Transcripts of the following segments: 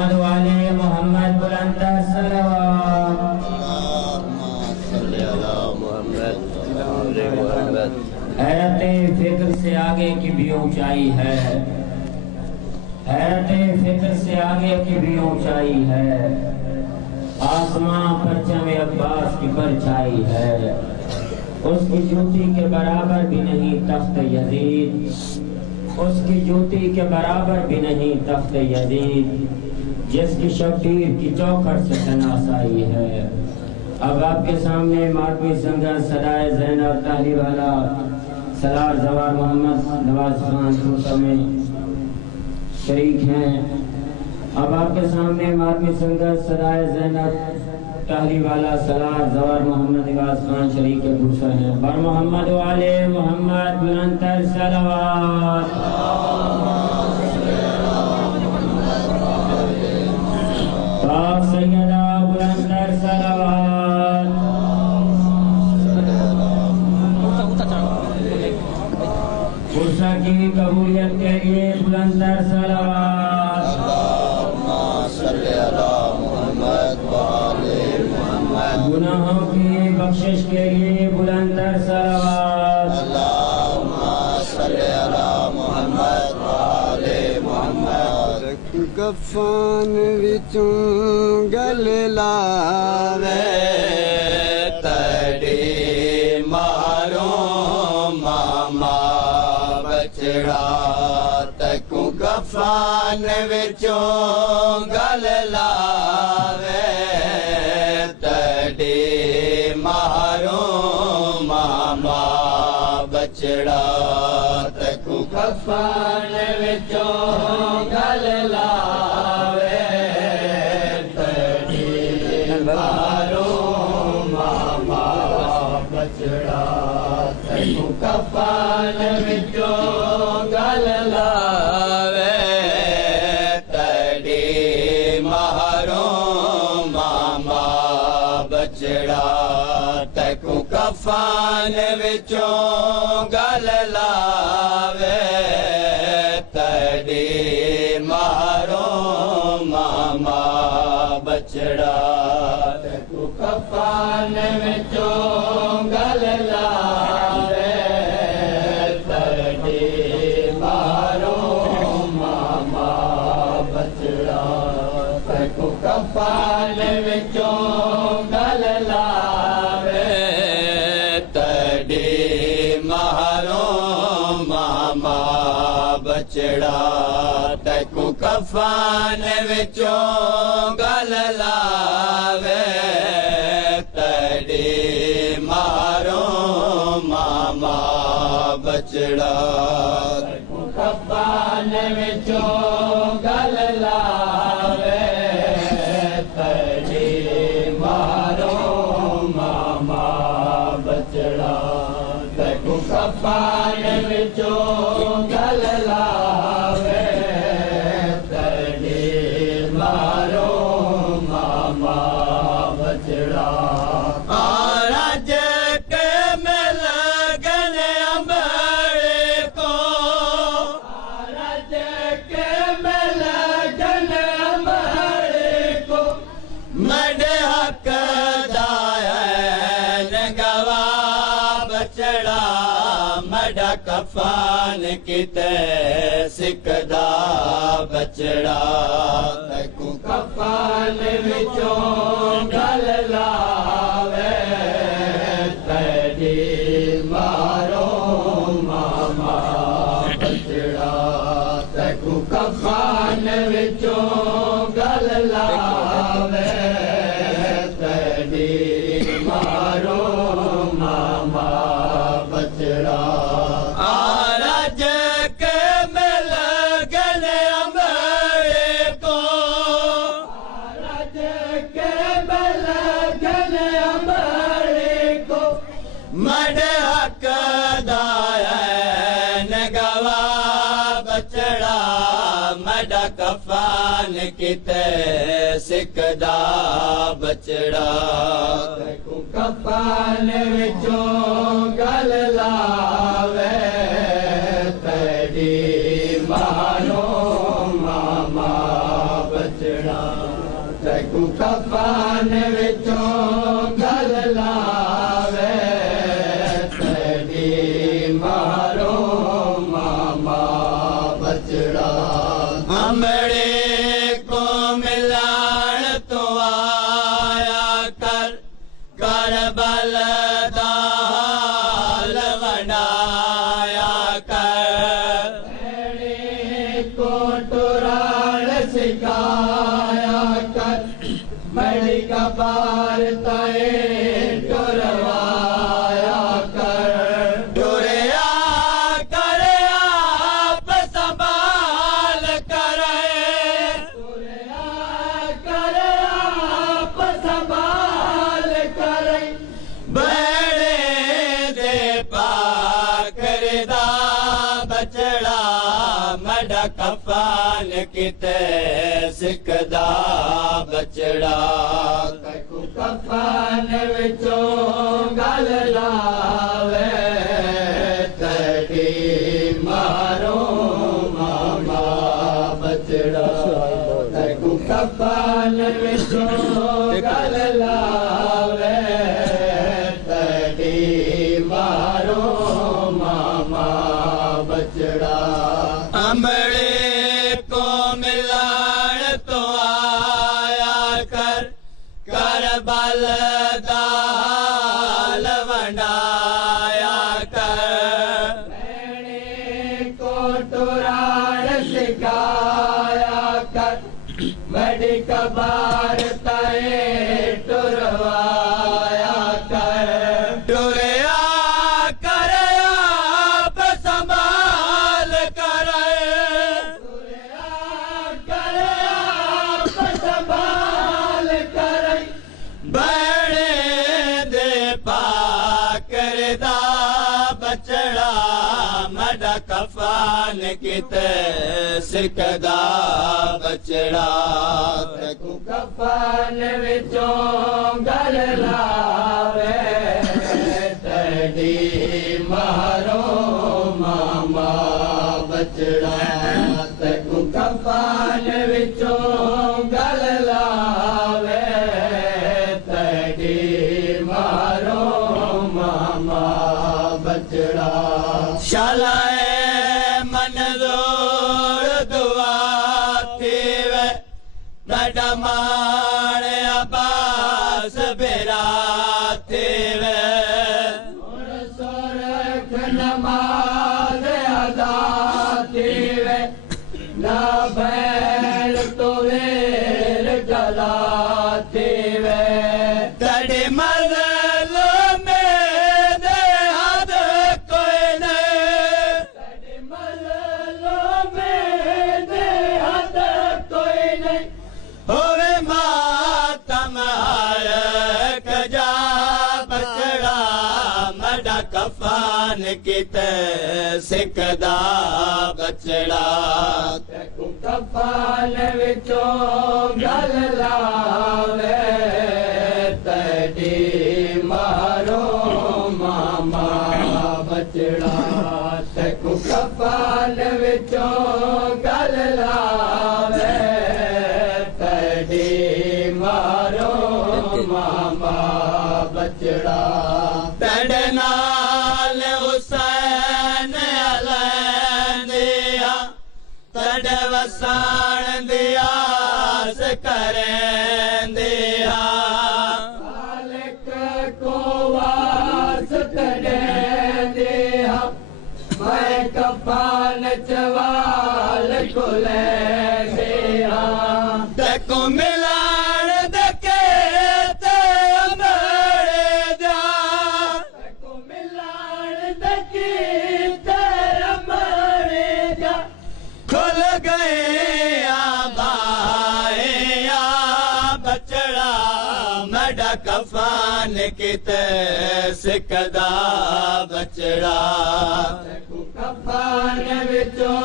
मोहम्मद वाले मोहम्मद बुलंद सलवात। हैरत फिक्र से आगे की भी ऊंचाई है, हैरत फिक्र से आगे की भी ऊंचाई है। आसमां परचम अब्बास की परछाई है, उसकी जूती के बराबर भी नहीं तख्त यजीद, उसकी जूती के बराबर भी नहीं तख्त यजीद, जिसकी शब्बीर की चौखट से तनासाई है। अब आपके सामने मातमी संगत सदाए ज़ैनब ताली वाला सलार जवार मोहम्मद नवाज खान सूसा में शरीक हैं। अब आपके सामने मातमी संगत सदाए ज़ैनब ताली वाला सलार जवार मोहम्मद नवाज खान शरीक के दूसरे हैं। बर मोहम्मद वाले मोहम्मद बुलंद सलवात। सैयदा बुलंद सलवात। कुर्सा की कबूलियत के लिए बुलंद सलवात। गुनाहों की बख्शिश के लिए बुलंद सलवात। कफन विचों गल लावे तड़े मारो मामा बछड़ा तकू कफन विचों गल लावे तड़े मारो मामा बछड़ा तकू कफन विचों गल लावे तड़े मारो मामा बछड़ा तकू कफन विचों गल लावे तड़े मारो मामा बछड़ा तकू कफन विचों गल लावे तड़े मारो मामा बछड़ा तकू कफन विचों गल लावे तड़े मारो मामा बछड़ा तकू कफन विचों गल लावे तड़े मारो मामा बछड़ा तकू कफन विचों गल लावे तड़े मारो मामा बछड़ा तकू कफन विचों गल लावे तड़े मारो मामा बछड़ा तकू कफन विचों गल लावे तड़े मारो मामा बछड़ा। रज के मिल गन अम्बरे को, रज के मिल गन अम्बरे को मडे हक दायन गवा बछड़ा मडा कफन किते सिकदा बछड़ा तकू कफन विचों गल लावे तड़े मारो मामा बछड़ा तकू कफन विचों गल लावे तड़े मारो मामा बछड़ा। रज के मिल गन अम्बरे को, रज के मिल गन अम्बरे को मडे हक दायन गवा बछड़ा मडा कफन किते सिकदा बछड़ा तकू कफन विचों गल लावे तड़े मारो मामा बछड़ा बचड़ा तैकू कफन विचों गल लावे तेरी मारो मामा बचड़ा अमड़े को मिलान तो आया कर करबल दा हाल वंडाया कर मेरे को टुराण सिखाया कर बड़ी कबार ताए टुरवाया कर टुरया कर आप संभाल करे टुरया कर आप संभाल करे बड़े दे पाकरदा बचड़ा मड़ा कफान किते सिकदा बचड़ा तैकू कफान विचों गल लावे तेरी मारो मामा बचड़ा तैकू कफान विचों गल लावे तेरी मारो मामा बचड़ा अमड़े को मिलान तो आया कर करबल दा हाल वंडाया कर मेरे को टुराण सिखाया कर बड़ी कबार ताए टुरवाया कर टुरया कर आप संभाल करे टुरया कर आप संभाल करे बड़े दे पाकरदा बचड़ा मड़ा कफान किते सिकदा बचड़ा तैकू कफान विचों गल लावे तेरी मारो मामा बचड़ा तैकू कफान विचों गल लावे तेरी मारो मामा बचड़ा शालाए मनजूर दुआ थीवे नडा मान अब्बास बेरा थीवे सुरख नमाज अदा थीवे ना बैल तो वेर गला थीवे तड़े मजल में दे हद कोई नहीं तड़े मजल में दे हद कोई नहीं होवे मातम हार कजा बचड़ा मड़ा कफान किते सिकदा बचड़ा तैकू कफान विचों गल लावे तेरी मारो मामा बचड़ा तैकू कफान विचों गल लावे तेरी मारो मामा बचड़ा तेरे नाल हुसैन अलैंदिया तेरे वसाण दियास करेंदिया मालिक को वास करेंदिया मैं कफान चवाल खुलेंदिया तैकू मिलान दके ते अमड़े जा तैकू मिलान दके ते अमड़े जा खुल गए आबाया बचड़ा मड़ा कफान किते सिकदा बचड़ा तैकू कफान विचों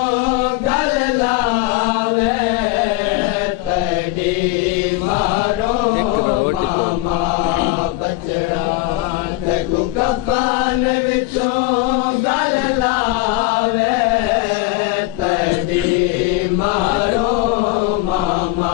गल लावे तेरी मारो मामा बचड़ा तैकू कफान विचों गल लावे तेरी मारो मामा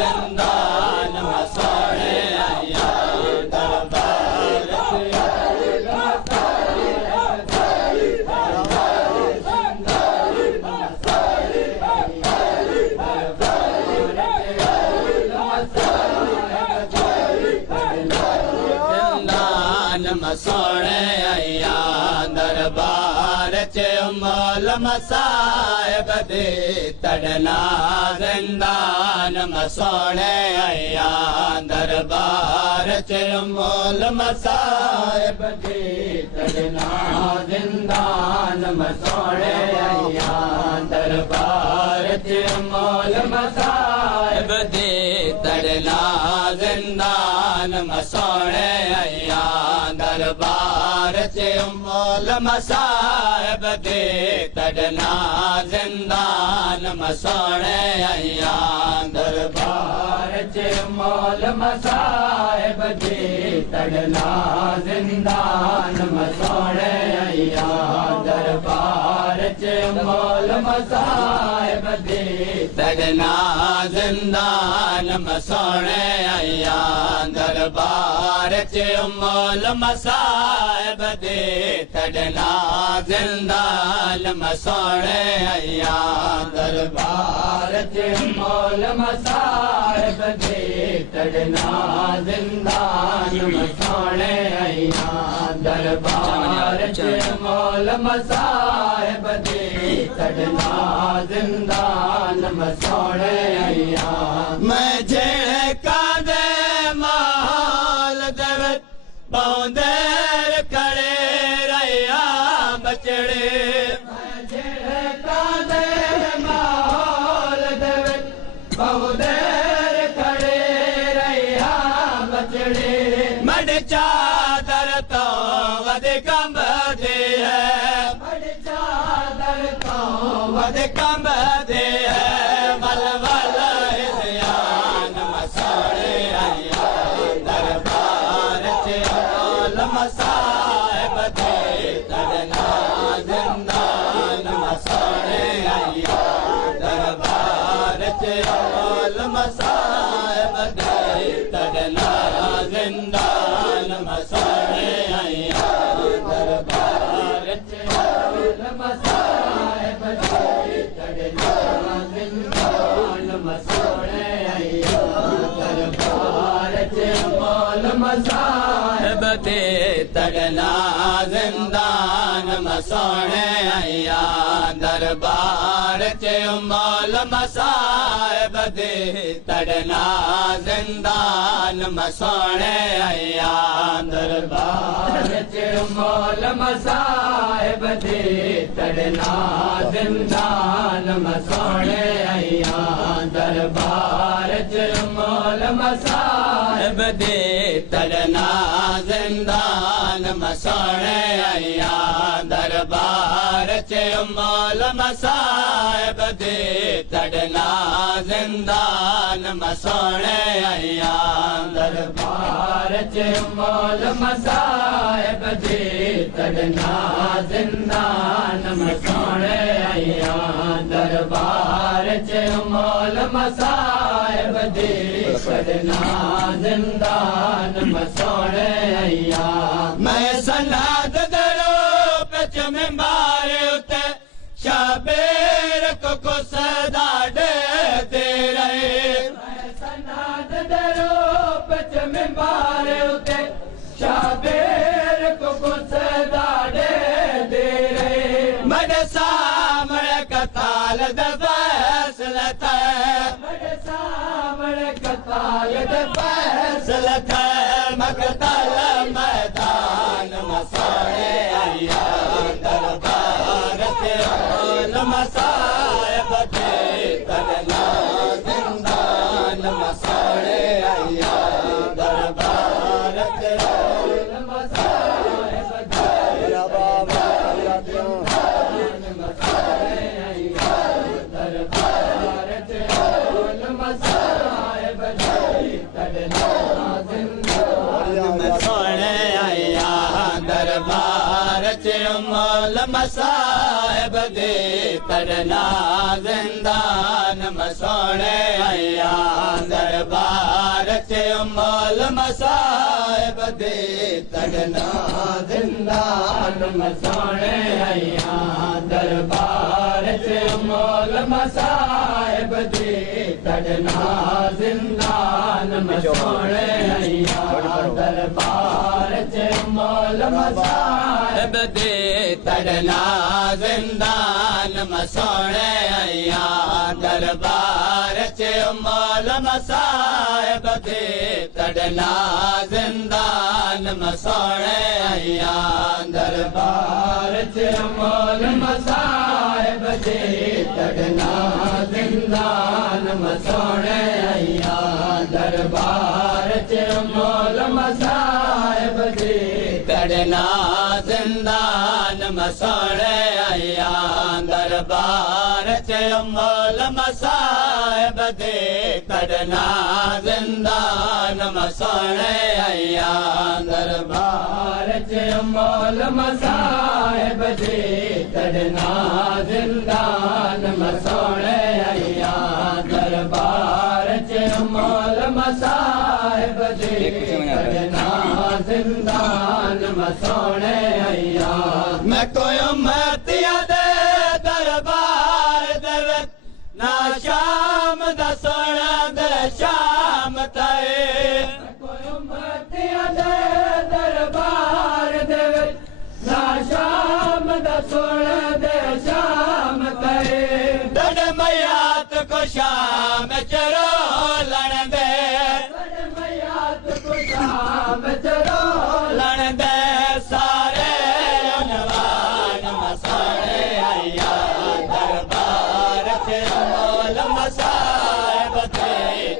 जिंदान मसोणे आया दरबार जिंदान मसोणे आया दरबार च मौल मसाहिब दे तड़ना जिंदान मसोणे आया दरबार च मौल मसाहिब दे तड़ना जिंदान मसोणे आया दरबार च मौल मसाहिब दे तड़ना जिंदान मसोणे आया दरबार च मौल मसाहिब दे तड़ना जिंदान मसोणे आया दरबार च मौल मसाहिब दे तड़ना जिंदान मसोणे आया दरबार च मौल मसाहिब दे तड़ना जिंदान मसोणे आया दरबार च मौल मसाहिब दे तड़ना जिंदान मसोणे आया दरबार च मौल मसाहिब दे तड़ना जिंदान मसोणे आया दरबार च मौल मसाहिब दे तड़ना जिंदान मसोणे आया मैं जेड़े कादे माल देवत पौंदेर करे रैया बचड़े जेड़े कादे माल देवत पौंदेर करे रैया बचड़े मड चादर तो वध कंब दे है मड चादर तो वध कंब दे है वल वल हिस्यान मसोणे आया दरबार च मौल मसाहिब दे तड़ना जिंदान मसोणे आया दरबार च मौल मसाहिब दे तड़ना जिंदान मसोणे आया दरबार च मौल मसाहिब दे तड़ना जिंदान मसोणे आया दरबार च मौल मसाहिब दे तड़ना जिंदान मसोणे आया दरबार च मौल मसाहिब दे तड़ना जिंदान मसोणे आया दरबार च मौल मसाहिब दे तड़ना जिंदान मसोणे आया दरबार च मौल मसाहिब दे तड़ना जिंदान मसोणे आया दरबार च मौल मसाहिब दे तड़ना जिंदान मसोणे आया दरबार च मौल मसाहिब दे तड़ना जिंदान मसोणे आया दरबार च मौल मसाहिब दे तड़ना जिंदान मसोणे आया मैं सनाद दरो पच में मारे उते शाबेर को सदा दे रहे मैं सनाद दरो पच में मारे उते शाबेर को सदा दे रहे मड सामने कताल द फैसला था मड सामने कताल द फैसला था मकतल मैदान मसोणे आया दरबार च मौल मसाहिब दे तड़ना जिंदान मसोणे आया दरबार च मौल मसाहिब दे जिंदान मसोणे आया दरबार च मौल मसाहिब दे तड़ना जिंदान मसोणे आया दरबार च मोल मसाहिब दे तड़ना जिंदान मसोने आया दरबार चे मोल मसाहिब दे तड़ना जिंदान मसोने आया दरबार चे मोल मसाहिब दे तड़ना जिंदान मसोने आया दरबार चे मोल मसाहिब दे तड़ना जिंदान मसोने आया दरबार चे मोल मसाहिब दे तड़ना जिंदान मसोने आया दरबार चे मोल मसाहिब दे तड़ना जिंदान मसोने आया दरबार चे मोल मसाहिब दे तड़ना जिंदान मसोने आया दरबार चे मोल मसाहिब दे तड़ना जिंदान मसोने आया दरबार चे मोल मसाहिब दे तड़ना जिंदान मसोने आया दरबार चे मोल मसाहिब दे तड़ना जिंदान मसोने आया मैं कोई उम्मतिया दे दरबार दे विच ना शाम दा सोना दे शाम ताए कोई उम्मतिया दे दरबार दे विच ना शाम दा सोना दे शाम ताए दड़ मयात को शाम चरो लण दे दड़ मयात को शाम चरो लण दे सारे नवान मसाने आया दरबार चे मोल मसाहिब दे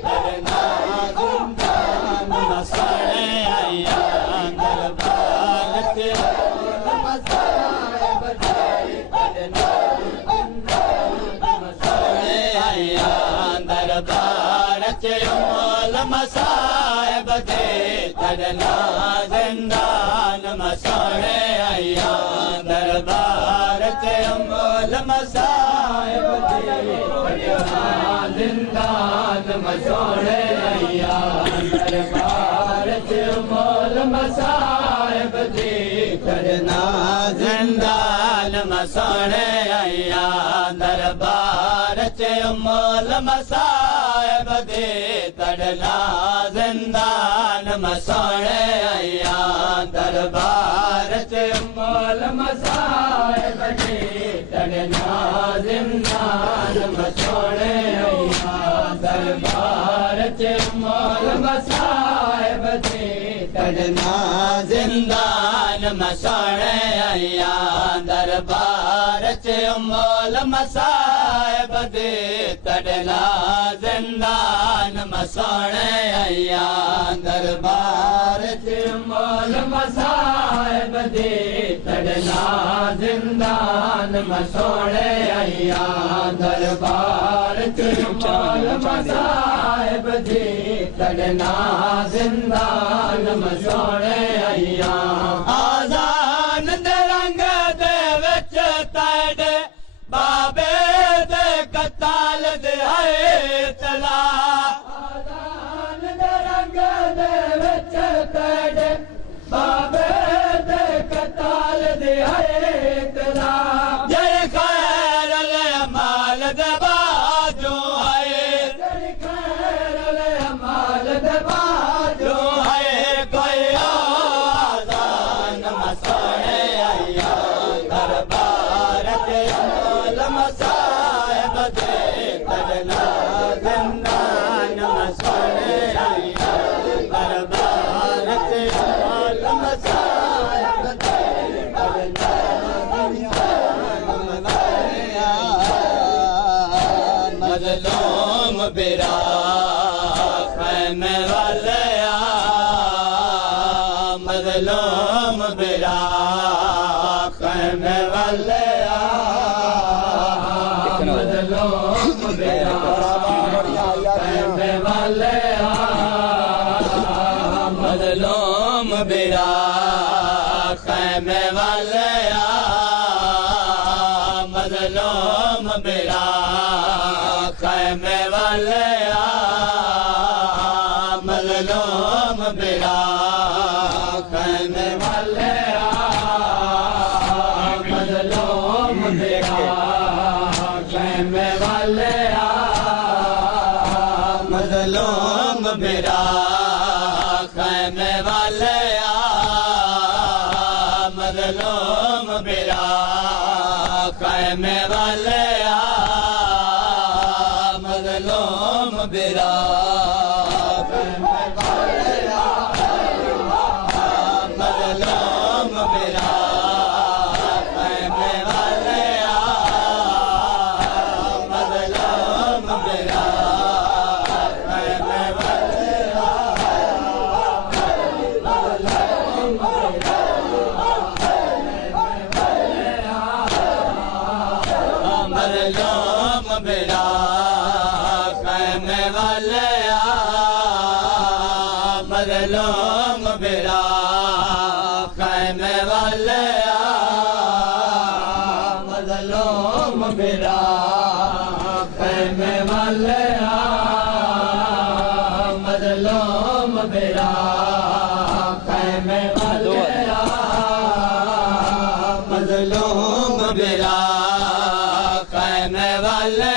तड़ना जिंदान मसोने आया दरबार चे मोल मसाहिब दे तड़ना जिंदान मसोने आया दरबार चे मोल मसाहिब दे तड़ना जिंदान मसोने आया दरबार चे मोल मसाहिब दे तड़ना जिंदान मसोने आया दरबार चे मोल मसाहिब दे तड़ना जिंदान मसोने आया दरबार चे मोल मसाहिब दे तड़ना जिंदान मसोने आया दरबार चे मोल मसाहिब दे तड़ना जिंदान मसोने आया दरबार चे मोल मसाहिब दे तड़ना जिंदान मसोने आया दरबार चे मोल मसाहिब दे तड़ना जिंदान मसोने आया दरबार चे मोल मसाहिब दे तड़ना जिंदान मसोने आया दरबार चे मोल मसाहिब दे तड़ना जिंदान मसोने आया आजान दे रंग दे विच तड़ बाबे दे कताल दे आए तला आजान दे रंग दे विच तड़ बाबे दे कताल दे आए तला जय खैर माल दे बाजो आए जय खैर माल दे बाजो आए कोई आजान मसोने आया दरबार चे मोल मसाहिब दे तड़ना जिंदान मसोने आया दरबार चे मोल मसाहिब दे तड़ना जिंदान मसोने आया मजलूम बिरा खैमे वाले मजलूम बिरा खैमे वाले मजलूम बिरा खैमे वाले मजलूम बिरा खैमे वाले मजलूम बेड़ा कहने वाले मजलूम बेड़ा कहने वाले मजलूम बेड़ा कहने वाले मजलूम बेड़ा कहने वाले मजलूम बेड़ा मजलूम बेड़ा कहने वाले मजलूम बेड़ा कहने मजलूम बेड़ा कहने वाले मजलूम बेड़ा कहने वाले मजलूम बेड़ा कहने वाले मजलूम बेड़ा कहने वाले मजलूम बेड़ा कहने वाले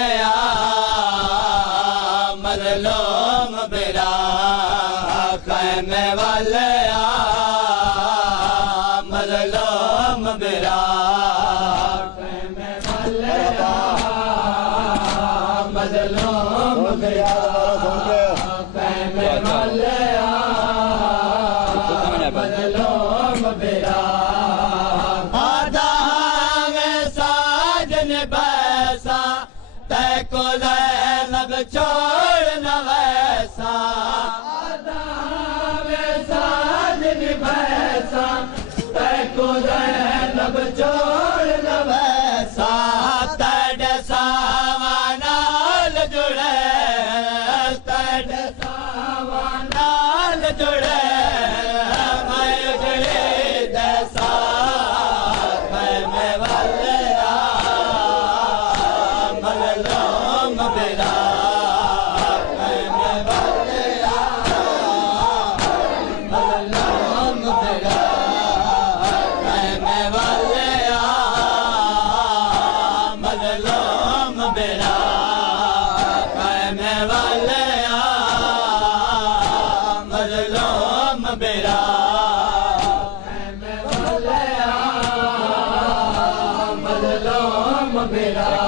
मजलूम बेड़ा कहने वाले मजलूम बेड़ा कहने वाले मजलूम बेड़ा कहने वाले मजलूम बेड़ा आधा में साजन बैसा तय को ज़ैनब छोड़ न वैसा आधा में साजन बैसा तय को ज़ैनब छोड़ न वैसा तड सावानाल जुड़े तड सावानाल जुड़े मैं उजड़े जैसा कहने वाले मजलूम बेड़ा कहने वाले मजलूम बेड़ा कहने वाले मजलूम बेड़ा कहने वाले मजलूम बेड़ा कहने वाले मजलूम बेड़ा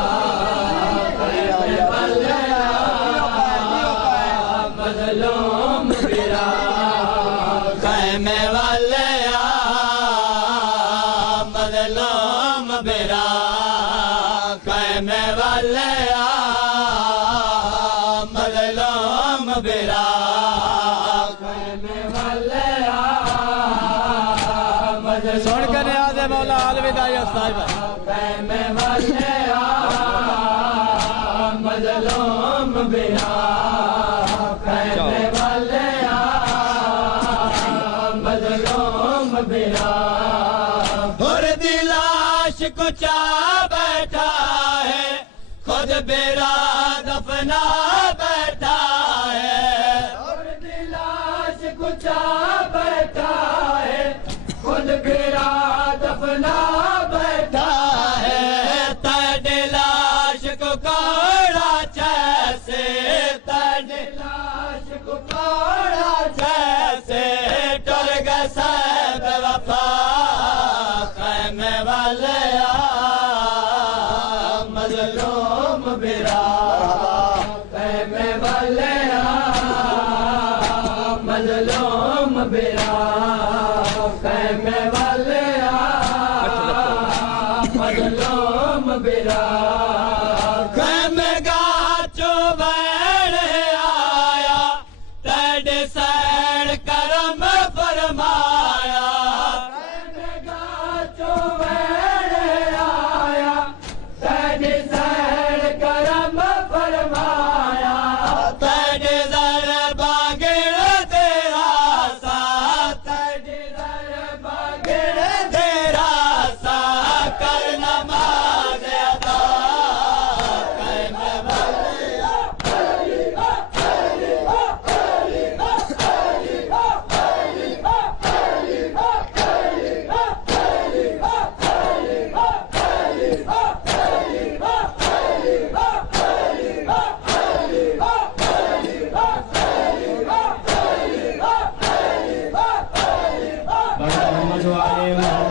कहने वाले मजलूम बेड़ा कहने वाले मजलूम बेड़ा कहने वाले मजलूम बेड़ा कहने वाले सुन के नियाज़ मौला अलविदा साहिब कहने वाले मजलूम बेड़ा कहने वाले मजलूम बेड़ा और दिलाश कुचा बैठा है खुद बेड़ा दफना बैठा है और दिलाश कुचा बैठा है खुद बेड़ा दफना बैठा है तड लाश को कोड़ा जैसे तड लाश को कोड़ा जैसे टल गए सब वफा कहने वाले मजलूम बेड़ा कहने वाले मजलूम बेड़ा कहने वाले मजलूम बेड़ा कहने गाचो बैठ आया तड सैन करम फरमाया कहने गाचो बैठ आया तड सैन करम फरमाया तड दर बागिर तेरा सा तड दर बागिर तेरा सा कर नमाज अदा कहने वाले मौला